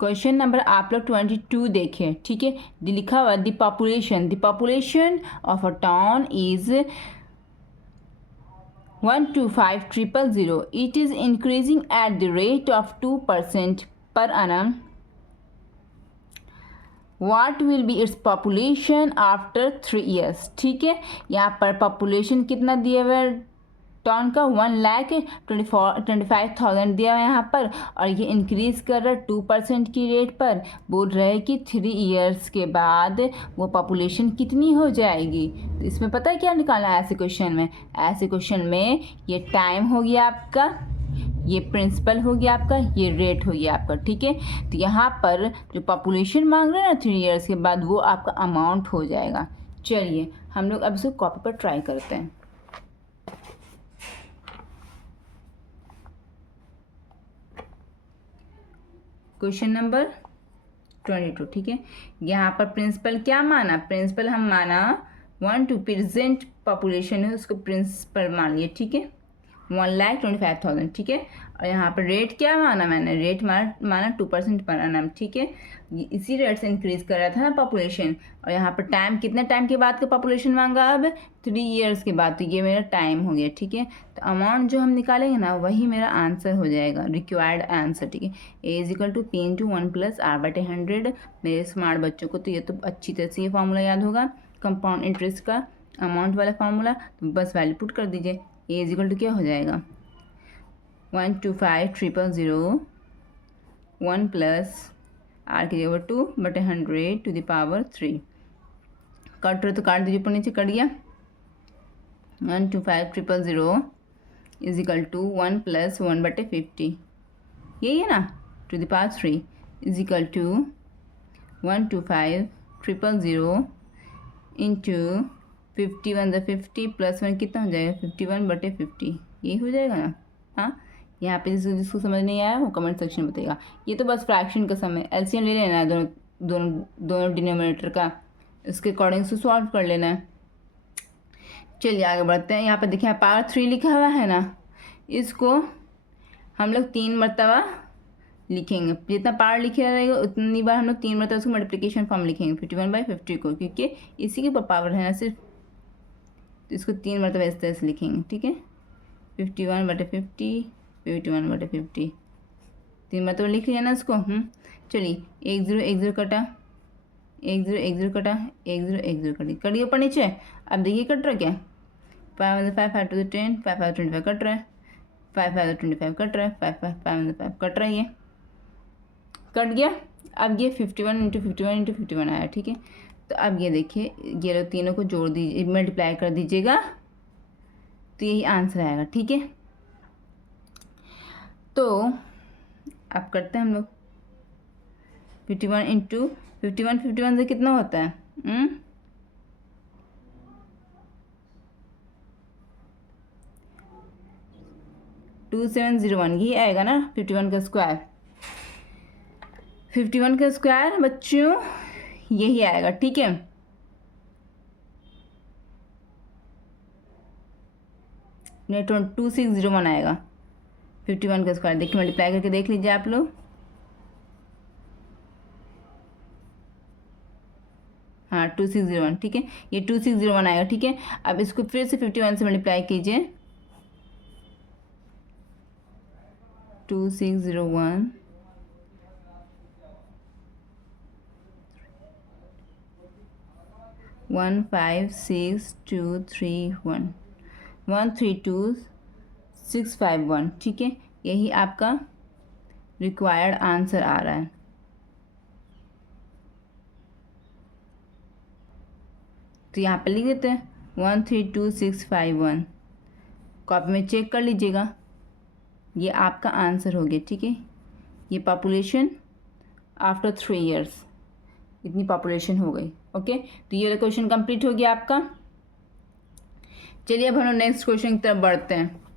Question number आप लोग 22 देखें, ठीक है। लिखा हुआ the population of a town is 125,000. It is increasing at the rate of 2% per annum. What will be its population after 3 years? ठीक है, यहाँ पर पॉपुलेशन कितना दिया हुआ है टाउन का 1,25,000 दिया हुआ है यहाँ पर, और ये इंक्रीज़ कर रहा है 2% की रेट पर। बोल रहे हैं कि 3 ईयर्स के बाद वो पॉपुलेशन कितनी हो जाएगी। तो इसमें पता है क्या निकालना है ऐसे क्वेश्चन में? ऐसे क्वेश्चन में ये टाइम हो गया आपका, ये प्रिंसिपल हो गया आपका, ये रेट हो गया आपका, ठीक है। तो यहाँ पर जो पॉपुलेशन मांग रहे हैं ना 3 ईयर्स के बाद, वो आपका अमाउंट हो जाएगा। चलिए हम लोग अब इसको कॉपी पर ट्राई करते हैं। क्वेश्चन नंबर 22, ठीक है। यहाँ पर प्रिंसिपल क्या माना? प्रिंसिपल हम माना 1 टू प्रेजेंट पॉपुलेशन है, उसको प्रिंसिपल मान लिए, ठीक है। 1,25,000, ठीक है। और यहाँ पर रेट क्या माना मैंने? रेट माना 2% पर annum, ठीक है। इसी रेट से इंक्रीज कर रहा था ना पॉपुलेशन। और यहाँ पर टाइम, कितने टाइम के बाद का पॉपुलेशन मांगा? अब 3 ईयर्स के बाद। तो ये मेरा टाइम हो गया, ठीक है। तो अमाउंट जो हम निकालेंगे ना, वही मेरा आंसर हो जाएगा, रिक्वायर्ड आंसर, ठीक है। A = P × 1 + R/100। मेरे स्मार्ट बच्चों को तो ये तो अच्छी तरह से ये फार्मूला याद होगा, कंपाउंड इंटरेस्ट का अमाउंट वाला फार्मूला। तो बस वैल्यू पुट कर दीजिए। A = क्या हो जाएगा? 125,000 1 + R^2/100⁻3। कट रहे तो काट दीजिए, ऊपर नीचे कट गया। 125,000 = 1 + 1/50, यही है ना, टू द पावर 3 = 125,000 इंटू 51 × 50 + 1 कितना हो जाएगा? 51/50, यही हो जाएगा ना। हाँ, यहाँ पे जिसको समझ नहीं आया वो कमेंट सेक्शन में बताइएगा। ये तो बस फ्रैक्शन का समय, एलसीएम ले लेना है दोनों डिनोमिनेटर का, इसके अकॉर्डिंग से सॉल्व कर लेना है। चलिए आगे बढ़ते हैं। यहाँ पे देखिए पावर 3 लिखा हुआ है ना, इसको हम लोग 3 मरतबा लिखेंगे। जितना पावर लिखे रहेगा उतनी बार हम लोग 3 मरतबा उसको मल्टीप्लिकेशन फॉर्म लिखेंगे 51/50 को, क्योंकि इसी के ऊपर पावर है ना सिर्फ। तो इसको 3 मरतबा इस तरह से लिखेंगे, ठीक है। 51/50 51/50 3 मरतबा लिख लिया ना इसको। चलिए 1 0 1 0 कटा, 1 0 1 0 कटा, 1 0 1 0 कटी, कटिए ऊपर नीचे। अब देखिए कट रहा क्या? 5 × 5 5 × 10 5 5 25 कट रहा है, 5 5 25 कट रहा है, 5 5 5 5 कट रहा है, ये कट गया। अब ये 51 × 51 × 51 आया, ठीक है। तो अब ये देखिए, ये लोग तीनों को जोड़ दीजिए, मल्टीप्लाई कर दीजिएगा, तो यही आंसर आएगा, ठीक है। तो अब करते हैं हम लोग 51 × 51 51 से कितना होता है? 2701, ये आएगा ना 51 का स्क्वायर। 51 का स्क्वायर बच्चों यही आएगा, ठीक है। नहीं, 2601 आएगा 51 का स्क्वायर। देखिए मल्टीप्लाई करके देख लीजिए आप लोग। हाँ 2601, ठीक है, ये 2601 आएगा, ठीक है। अब इसको फिर से 51 से मल्टीप्लाई कीजिए। 2601 156,231 132,651, ठीक है। यही आपका रिक्वायर्ड आंसर आ रहा है। तो यहाँ पे लिख देते हैं 132,651, कॉपी में चेक कर लीजिएगा, ये आपका आंसर हो गया, ठीक है। ये पॉपुलेशन आफ्टर 3 ईयर्स, इतनी पॉपुलेशन हो गई, ओके। तो ये क्वेश्चन कंप्लीट हो गया आपका। चलिए अब हम लोग नेक्स्ट क्वेश्चन की तरफ बढ़ते हैं।